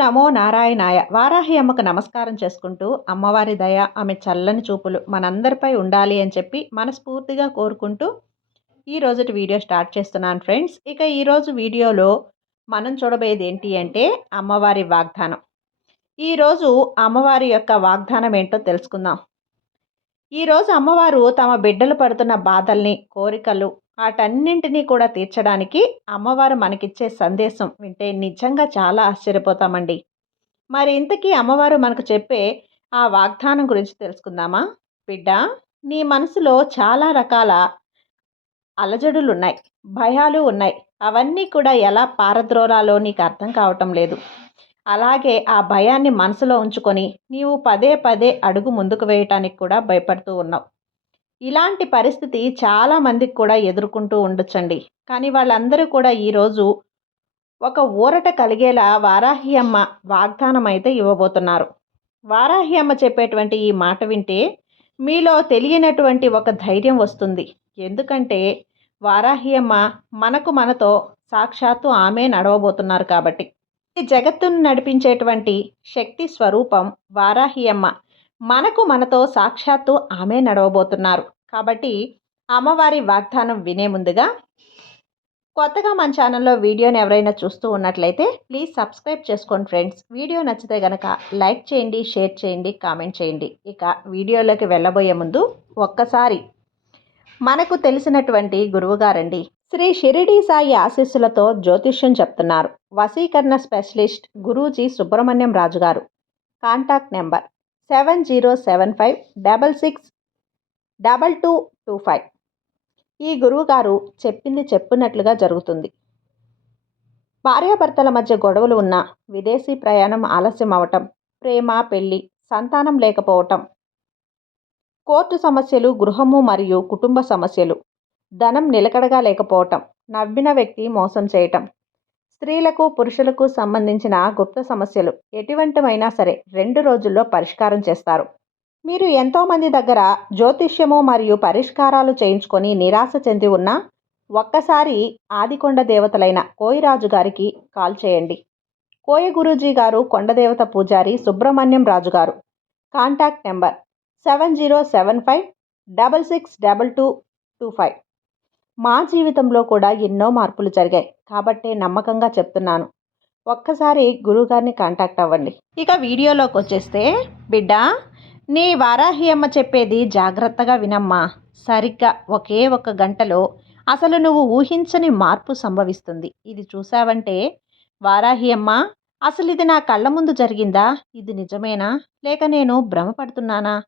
నమో నారాయణాయ. వారాహి అమ్మకు నమస్కారం చేసుకుంటూ అమ్మవారి దయ ఆమె చల్లని చూపులు మనందరిపై ఉండాలి అని చెప్పి మనస్ఫూర్తిగా కోరుకుంటూ ఈ రోజుటి వీడియో స్టార్ట్ చేస్తున్నాను ఫ్రెండ్స్. ఇక ఈరోజు వీడియోలో మనం చూడబోయేది ఏంటి అంటే అమ్మవారి వాగ్దానం. ఈరోజు అమ్మవారి యొక్క వాగ్దానం ఏంటో తెలుసుకుందాం. ఈరోజు అమ్మవారు తమ బిడ్డలు పడుతున్న బాధల్ని కోరికలు వాటన్నింటినీ కూడా తీర్చడానికి అమ్మవారు మనకిచ్చే సందేశం వింటే నిజంగా చాలా ఆశ్చర్యపోతామండి. మరి ఇంతకీ అమ్మవారు మనకు చెప్పే ఆ వాగ్దానం గురించి తెలుసుకుందామా? బిడ్డ నీ మనసులో చాలా రకాల అలజడులు ఉన్నాయి భయాలు ఉన్నాయి. అవన్నీ కూడా ఎలా పారద్రోరాలో నీకు అర్థం కావటం లేదు. అలాగే ఆ భయాన్ని మనసులో ఉంచుకొని నీవు పదే పదే అడుగు ముందుకు వేయటానికి కూడా భయపడుతూ ఉన్నావు. ఇలాంటి పరిస్థితి చాలా మందికి కూడా ఎదుర్కొంటూ ఉండొచ్చండి. కానీ వాళ్ళందరూ కూడా ఈరోజు ఒక ఊరట కలిగేలా వారాహి అమ్మ వాగ్దానం అయితే ఇవ్వబోతున్నారు. వారాహి అమ్మ చెప్పేటువంటి ఈ మాట వింటే మీలో తెలియనటువంటి ఒక ధైర్యం వస్తుంది. ఎందుకంటే వారాహి అమ్మ మనకు మనతో సాక్షాత్తు ఆమె నడవబోతున్నారు కాబట్టి. ఈ జగత్తును నడిపించేటువంటి శక్తి స్వరూపం వారాహి అమ్మ మనకు మనతో సాక్షాత్తు ఆమె నడవబోతున్నారు. కాబట్టి అమ్మవారి వాగ్దానం వినే ముందుగా కొత్తగా మన ఛానల్లో వీడియోని ఎవరైనా చూస్తూ ఉన్నట్లయితే ప్లీజ్ సబ్స్క్రైబ్ చేసుకోండి ఫ్రెండ్స్ వీడియో నచ్చితే కనుక లైక్ చేయండి షేర్ చేయండి కామెంట్ చేయండి. ఇక వీడియోలోకి వెళ్ళబోయే ముందు ఒక్కసారి మనకు తెలిసినటువంటి గురువుగారండి శ్రీ షిరిడి సాయి ఆశీస్సులతో జ్యోతిష్యం చెప్తున్నారు. వసీకరణ specialist Guruji Subrahmanyam Raju garu contact number seven zero seven five double six double two two five. ఈ గురువుగారు చెప్పింది చెప్పినట్లుగా జరుగుతుంది. భార్యాభర్తల మధ్య గొడవలు ఉన్న విదేశీ ప్రయాణం ఆలస్యం అవటం ప్రేమ పెళ్ళి సంతానం లేకపోవటం కోర్టు సమస్యలు గృహము మరియు కుటుంబ సమస్యలు ధనం నిలకడగా లేకపోవటం నవ్విన వ్యక్తి మోసం చేయటం స్త్రీలకు పురుషులకు సంబంధించిన గుప్త సమస్యలు ఎటువంటివైనా సరే రెండు రోజుల్లో పరిష్కారం చేస్తారు. మీరు ఎంతోమంది దగ్గర జ్యోతిష్యము మరియు పరిష్కారాలు చేయించుకొని నిరాశ చెంది ఉన్న ఒక్కసారి ఆదికొండ దేవతలైన కోయిరాజు గారికి కాల్ చేయండి. కోయ గురూజీ గారు కొండదేవత పూజారి Subrahmanyam Raju garu. Contact number seven zero seven five double six double two two five. మా జీవితంలో కూడా ఎన్నో మార్పులు జరిగాయి కాబట్టే నమ్మకంగా చెప్తున్నాను. ఒక్కసారి గురువుగారిని కాంటాక్ట్ అవ్వండి. ఇక వీడియోలోకి వచ్చేస్తే బిడ్డ నీ వారాహి అమ్మ చెప్పేది జాగ్రత్తగా వినమ్మా. సరిగ్గా ఒకే ఒక గంటలో అసలు నువ్వు ఊహించని మార్పు సంభవిస్తుంది. ఇది చూసావంటే వారాహి అమ్మ అసలు ఇది నా కళ్ళ ముందు జరిగిందా? ఇది నిజమేనా? లేక నేను భ్రమపడుతున్నానా?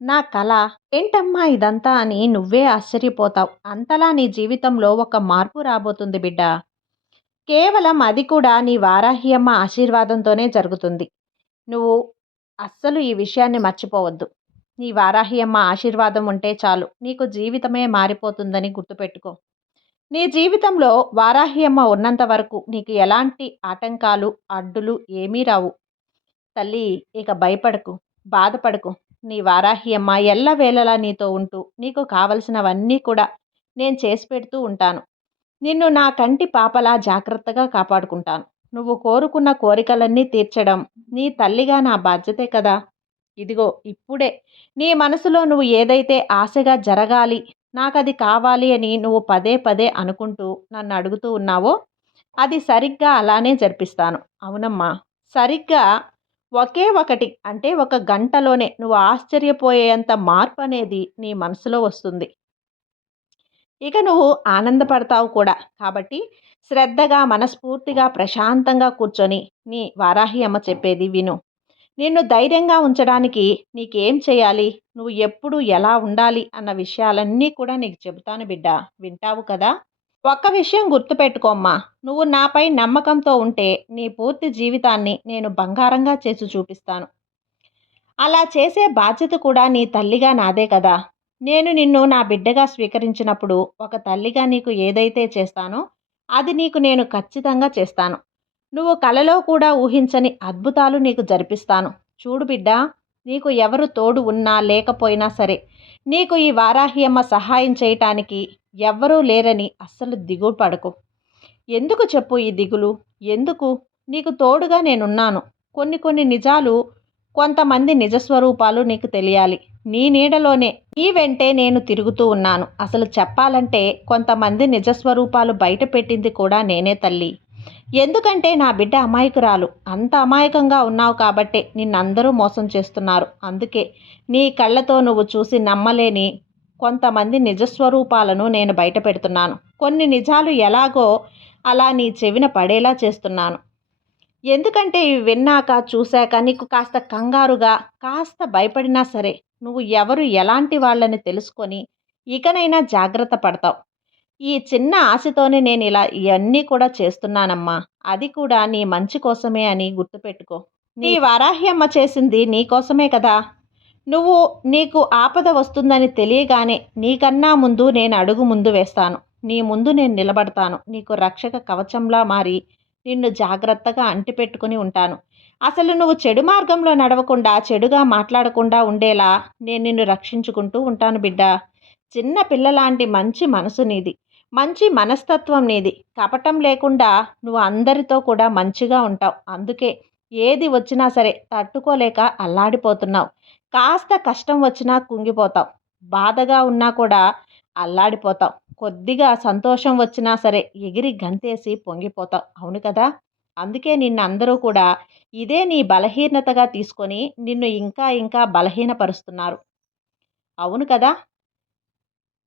నా కళ ఏంటమ్మా ఇదంతా అని నువ్వే ఆశ్చర్యపోతావు. అంతలా నీ జీవితంలో ఒక మార్పు రాబోతుంది బిడ్డ. కేవలం అది కూడా నీ వారాహి అమ్మ ఆశీర్వాదంతోనే జరుగుతుంది. నువ్వు అస్సలు ఈ విషయాన్ని మర్చిపోవద్దు. నీ వారాహి అమ్మ ఆశీర్వాదం ఉంటే చాలు. నీకు జీవితమే మారిపోతుందని గుర్తుపెట్టుకో. నీ జీవితంలో వారాహి అమ్మ ఉన్నంత వరకు నీకు ఎలాంటి ఆటంకాలు అడ్డులు ఏమీ రావు. తల్లి ఇక భయపడకు బాధపడకు. నీ వారాహి అమ్మ ఎల్లవేళలా నీతో ఉంటూ నీకు కావలసినవన్నీ కూడా నేను చేసి పెడుతూ ఉంటాను. నిన్ను నా కంటి పాపలా జాగ్రత్తగా కాపాడుకుంటాను. నువ్వు కోరుకున్న కోరికలన్నీ తీర్చడం నీ తల్లిగా నా బాధ్యతే కదా. ఇదిగో ఇప్పుడే. నీ మనసులో నువ్వు ఏదైతే ఆశగా జరగాలి నాకు అది కావాలి అని నువ్వు పదే పదే అనుకుంటూ నన్ను అడుగుతూ ఉన్నావో అది సరిగ్గా అలానే జరిపిస్తాను. అవునమ్మా. సరిగ్గా ఒకే ఒకటి అంటే ఒక గంటలోనే నువ్వు ఆశ్చర్యపోయేంత మార్పు అనేది నీ మనసులో వస్తుంది. ఇక నువ్వు ఆనందపడతావు కూడా. కాబట్టి శ్రద్ధగా మనస్ఫూర్తిగా ప్రశాంతంగా కూర్చొని నీ వారాహి అమ్మ చెప్పేది విను. నిన్ను ధైర్యంగా ఉంచడానికి నీకేం చేయాలి? నువ్వు ఎప్పుడు ఎలా ఉండాలి? అన్న విషయాలన్నీ కూడా నీకు చెబుతాను బిడ్డ. వింటావు కదా? ఒక్క విషయం గుర్తుపెట్టుకోమ్మా. నువ్వు నాపై నమ్మకంతో ఉంటే నీ పూర్తి జీవితాన్ని నేను బంగారంగా చేసి చూపిస్తాను. అలా చేసే బాధ్యత కూడా నీ తల్లిగా నాదే కదా. నేను నిన్ను నా బిడ్డగా స్వీకరించినప్పుడు ఒక తల్లిగా నీకు ఏదైతే చేస్తానో అది నీకు నేను ఖచ్చితంగా చేస్తాను. నువ్వు కలలో కూడా ఊహించని అద్భుతాలు నీకు జరిపిస్తాను. చూడు బిడ్డ నీకు ఎవరు తోడు ఉన్నా లేకపోయినా సరే నీకు ఈ వారాహ్యమ్మ సహాయం చేయటానికి ఎవ్వరూ లేరని అస్సలు దిగులు పడకు. ఎందుకు చెప్పు ఈ దిగులు? ఎందుకు? నీకు తోడుగా నేనున్నాను. కొన్ని కొన్ని నిజాలు కొంతమంది నిజస్వరూపాలు నీకు తెలియాలి. నీ నీడలోనే నీ వెంటే నేను తిరుగుతూ ఉన్నాను. అసలు చెప్పాలంటే కొంతమంది నిజస్వరూపాలు బయట పెట్టింది కూడా నేనే తల్లి. ఎందుకంటే నా బిడ్డ అమాయకురాలు. అంత అమాయకంగా ఉన్నావు కాబట్టే నిన్నందరూ మోసం చేస్తున్నారు. అందుకే నీ కళ్ళతో నువ్వు చూసి నమ్మలేని కొంతమంది నిజస్వరూపాలను నేను బయట పెడుతున్నాను. కొన్ని నిజాలు ఎలాగో అలా నీ చెవిన పడేలా చేస్తున్నాను. ఎందుకంటే ఇవి విన్నాక చూశాక నీకు కాస్త కంగారుగా కాస్త భయపడినా సరే నువ్వు ఎవరు ఎలాంటి వాళ్ళని తెలుసుకొని ఇకనైనా జాగ్రత్త పడతావు. ఈ చిన్న ఆశతోనే నేను ఇలా ఇవన్నీ కూడా చేస్తున్నానమ్మా. అది కూడా నీ మంచి కోసమే అని గుర్తుపెట్టుకో. నీ వారాహ్యమ్మ చేసింది నీ కోసమే కదా. నువ్వు నీకు ఆపద వస్తుందని తెలియగానే నీకన్నా ముందు నేను అడుగు ముందు వేస్తాను. నీ ముందు నేను నిలబడతాను. నీకు రక్షక కవచంలా మారి నిన్ను జాగ్రత్తగా అంటిపెట్టుకుని ఉంటాను. అసలు నువ్వు చెడు మార్గంలో నడవకుండా చెడుగా మాట్లాడకుండా ఉండేలా నేను నిన్ను రక్షించుకుంటూ ఉంటాను బిడ్డ. చిన్న పిల్లలాంటి మంచి మనసు నీది. మంచి మనస్తత్వం నీది. కపటం లేకుండా నువ్వు అందరితో కూడా మంచిగా ఉంటావు. అందుకే ఏది వచ్చినా సరే తట్టుకోలేక అల్లాడిపోతున్నావు. కాస్త కష్టం వచ్చినా కుంగిపోతావు. బాధగా ఉన్నా కూడా అల్లాడిపోతాం. కొద్దిగా సంతోషం వచ్చినా సరే ఎగిరి గంతేసి పొంగిపోతావు అవును కదా? అందుకే నిన్ను అందరూ కూడా ఇదే నీ బలహీనతగా తీసుకొని నిన్ను ఇంకా ఇంకా బలహీనపరుస్తున్నారు. అవును కదా?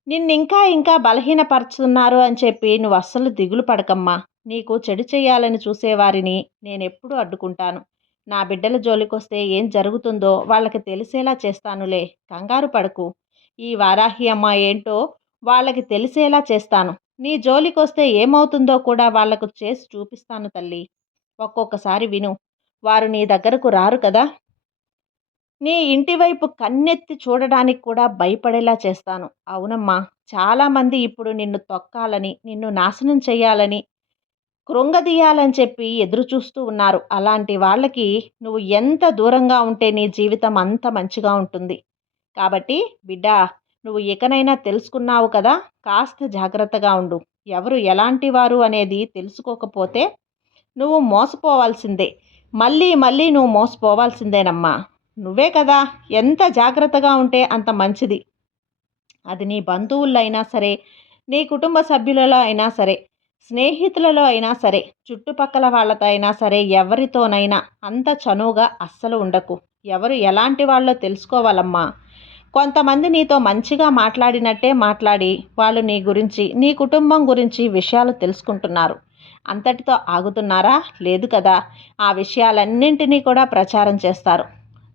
నిన్ను ఇంకా ఇంకా బలహీనపరుచుతున్నారు అని చెప్పి నువ్వు అస్సలు దిగులు పడకమ్మా. నీకు చెడు చేయాలని చూసేవారిని నేనెప్పుడూ అడ్డుకుంటాను. నా బిడ్డల జోలికొస్తే ఏం జరుగుతుందో వాళ్ళకి తెలిసేలా చేస్తానులే. కంగారు పడకు. ఈ వారాహి అమ్మ ఏంటో వాళ్ళకి తెలిసేలా చేస్తాను. నీ జోలికొస్తే ఏమవుతుందో కూడా వాళ్ళకు చేసి చూపిస్తాను తల్లి. ఒక్కొక్కసారి విను. వారు నీ దగ్గరకు రారు కదా? నీ ఇంటి వైపు కన్నెత్తి చూడడానికి కూడా భయపడేలా చేస్తాను. అవునమ్మా చాలామంది ఇప్పుడు నిన్ను తొక్కాలని నిన్ను నాశనం చేయాలని కృంగదీయాలని చెప్పి ఎదురు చూస్తూ ఉన్నారు. అలాంటి వాళ్ళకి నువ్వు ఎంత దూరంగా ఉంటే నీ జీవితం అంత మంచిగా ఉంటుంది. కాబట్టి బిడ్డ నువ్వు ఇకనైనా తెలుసుకున్నావు కదా కాస్త జాగ్రత్తగా ఉండు. ఎవరు ఎలాంటి వారు అనేది తెలుసుకోకపోతే నువ్వు మోసపోవాల్సిందే. మళ్ళీ మళ్ళీ నువ్వు మోసపోవాల్సిందేనమ్మా. నువ్వే కదా ఎంత జాగ్రత్తగా ఉంటే అంత మంచిది. అది నీ బంధువుల్లో అయినా సరే నీ కుటుంబ సభ్యులలో అయినా సరే స్నేహితులలో అయినా సరే చుట్టుపక్కల వాళ్ళతో అయినా సరే ఎవరితోనైనా అంత చనువుగా అస్సలు ఉండకు. ఎవరు ఎలాంటి వాళ్ళో తెలుసుకోవాలమ్మా. కొంతమంది నీతో మంచిగా మాట్లాడినట్టే మాట్లాడి వాళ్ళు నీ గురించి నీ కుటుంబం గురించి విషయాలు తెలుసుకుంటున్నారు. అంతటితో ఆగుతున్నారా? లేదు కదా. ఆ విషయాలన్నింటినీ కూడా ప్రచారం చేస్తారు.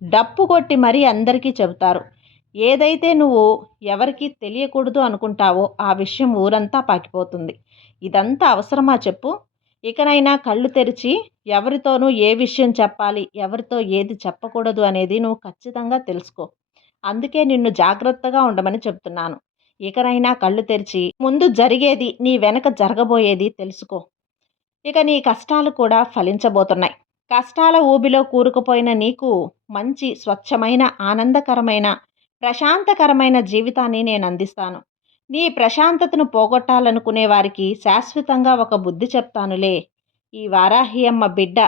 డప్పు కొట్టి మరీ అందరికీ చెబుతారు. ఏదైతే నువ్వు ఎవరికి తెలియకూడదు అనుకుంటావో ఆ విషయం ఊరంతా పాకిపోతుంది. ఇదంతా అవసరమా చెప్పు? ఇకనైనా కళ్ళు తెరిచి ఎవరితోనూ ఏ విషయం చెప్పాలి ఎవరితో ఏది చెప్పకూడదు అనేది నువ్వు ఖచ్చితంగా తెలుసుకో. అందుకే నిన్ను జాగ్రత్తగా ఉండమని చెప్తున్నాను. ఇకనైనా కళ్ళు తెరిచి ముందు జరిగేది నీ వెనక జరగబోయేది తెలుసుకో. ఇక నీ కష్టాలు కూడా ఫలించబోతున్నాయి. కష్టాల ఊబిలో కూరుకుపోయిన నీకు మంచి స్వచ్ఛమైన ఆనందకరమైన ప్రశాంతకరమైన జీవితాన్ని నేను అందిస్తాను. నీ ప్రశాంతతను పోగొట్టాలనుకునే వారికి శాశ్వతంగా ఒక బుద్ధి చెప్తానులే. ఈ వారాహి అమ్మ బిడ్డ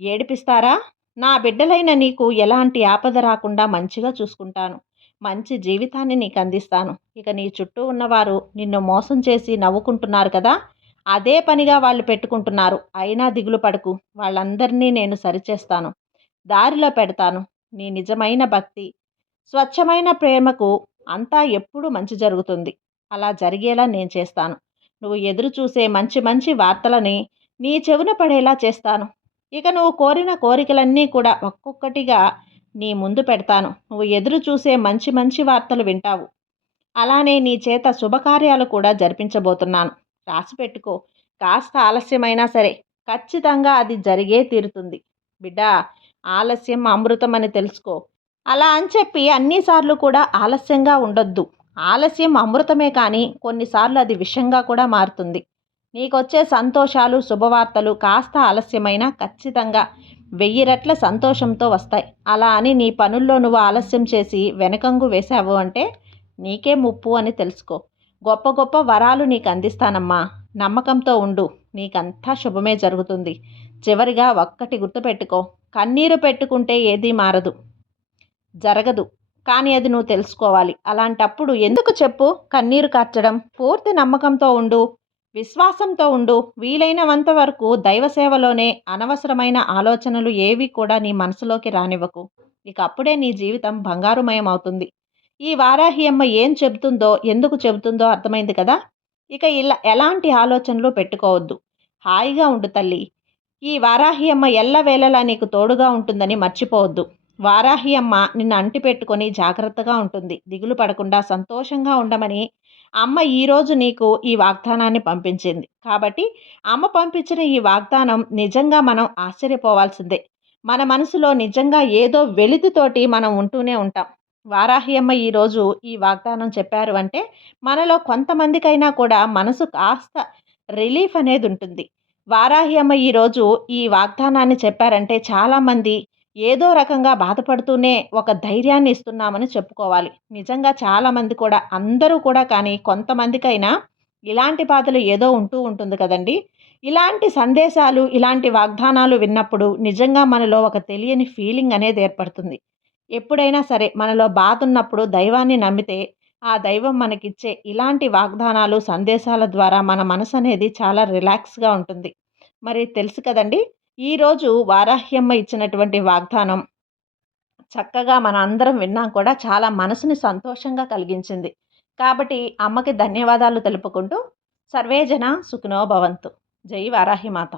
ఏడిపిస్తారా? నా బిడ్డలైన నీకు ఎలాంటి ఆపద రాకుండా మంచిగా చూసుకుంటాను. మంచి జీవితాన్ని నీకు అందిస్తాను. ఇక నీ చుట్టూ ఉన్నవారు నిన్ను మోసం చేసి నవ్వుకుంటున్నారు కదా అదే పనిగా వాళ్ళు పెట్టుకుంటున్నారు. అయినా దిగులు పడకు. వాళ్ళందరినీ నేను సరిచేస్తాను. దారిలో పెడతాను. నీ నిజమైన భక్తి స్వచ్ఛమైన ప్రేమకు అంతా ఎప్పుడూ మంచి జరుగుతుంది. అలా జరిగేలా నేను చేస్తాను. నువ్వు ఎదురు చూసే మంచి మంచి వార్తలని నీ చెవున పడేలా చేస్తాను. ఇక నువ్వు కోరిన కోరికలన్నీ కూడా ఒక్కొక్కటిగా నీ ముందు పెడతాను. నువ్వు ఎదురు చూసే మంచి మంచి వార్తలు వింటావు. అలానే నీ చేత శుభకార్యాలు కూడా జరిపించబోతున్నాను. రాసి పెట్టుకో. కాస్త ఆలస్యమైనా సరే ఖచ్చితంగా అది జరిగే తీరుతుంది. బిడ్డ ఆలస్యం అమృతం అని తెలుసుకో. అలా అని చెప్పి అన్నిసార్లు కూడా ఆలస్యంగా ఉండొద్దు. ఆలస్యం అమృతమే కానీ కొన్నిసార్లు అది విషంగా కూడా మారుతుంది. నీకొచ్చే సంతోషాలు శుభవార్తలు కాస్త ఆలస్యమైనా ఖచ్చితంగా వెయ్యి రెట్ల సంతోషంతో వస్తాయి. అలా అని నీ పనుల్లో నువ్వు ఆలస్యం చేసి వెనకంగు వేసావు అంటే నీకే ముప్పు అని తెలుసుకో. గొప్ప గొప్ప వరాలు నీకు అందిస్తానమ్మా నమ్మకంతో ఉండు. నీకంతా శుభమే జరుగుతుంది. చివరిగా ఒక్కటి గుర్తుపెట్టుకో. కన్నీరు పెట్టుకుంటే ఏదీ మారదు. జరగదు. కానీ అది నువ్వు తెలుసుకోవాలి. అలాంటప్పుడు ఎందుకు చెప్పు? కన్నీరు కార్చడం? పూర్తి నమ్మకంతో ఉండు. విశ్వాసంతో ఉండు. వీలైనంత వరకు దైవ సేవలోనే అనవసరమైన ఆలోచనలు ఏవి కూడా నీ మనసులోకి రానివ్వకు. ఇక అప్పుడే నీ జీవితం బంగారుమయం అవుతుంది ఈ వారాహి అమ్మ ఏం చెబుతుందో ఎందుకు చెబుతుందో అర్థమైంది కదా? ఇక ఇలా ఎలాంటి ఆలోచనలు పెట్టుకోవద్దు. హాయిగా ఉండు తల్లి. ఈ వారాహి అమ్మ ఎల్లవేళలా నీకు తోడుగా ఉంటుందని మర్చిపోవద్దు. వారాహి అమ్మ నిన్ను అంటిపెట్టుకొని జాగ్రత్తగా ఉంటుంది. దిగులు పడకుండా సంతోషంగా ఉండమని అమ్మ ఈరోజు నీకు ఈ వాగ్దానాన్ని పంపించింది. కాబట్టి అమ్మ పంపించిన ఈ వాగ్దానం నిజంగా మనం ఆశ్చర్యపోవాల్సిందే. మన మనసులో నిజంగా ఏదో వెలితితోటి మనం ఉంటూనే ఉంటాం. వారాహి అమ్మ ఈరోజు ఈ వాగ్దానం చెప్పారు అంటే మనలో కొంతమందికైనా కూడా మనసు కాస్త రిలీఫ్ అనేది ఉంటుంది. వారాహి అమ్మ ఈరోజు ఈ వాగ్దానాన్ని చెప్పారంటే చాలామంది ఏదో రకంగా బాధపడుతూనే ఒక ధైర్యాన్ని ఇస్తున్నామని చెప్పుకోవాలి. నిజంగా చాలామంది కూడా అందరూ కూడా కానీ కొంతమందికైనా ఇలాంటి బాధలు ఏదో ఉంటూ ఉంటుంది కదండి. ఇలాంటి సందేశాలు ఇలాంటి వాగ్దానాలు విన్నప్పుడు నిజంగా మనలో ఒక తెలియని ఫీలింగ్ అనేది ఏర్పడుతుంది. ఎప్పుడైనా సరే మనలో బాధ ఉన్నప్పుడు దైవాన్ని నమ్మితే ఆ దైవం మనకిచ్చే ఇలాంటి వాగ్దానాలు సందేశాల ద్వారా మన మనసు అనేది చాలా రిలాక్స్గా ఉంటుంది. మరి తెలుసు కదండి ఈరోజు వారాహ్యమ్మ ఇచ్చినటువంటి వాగ్దానం చక్కగా మన అందరం విన్నాం కూడా చాలా మనసుని సంతోషంగా కలిగించింది. కాబట్టి అమ్మకి ధన్యవాదాలు తెలుపుకుంటూ సర్వేజన సుఖినో భవంతు. జై వారాహిమాత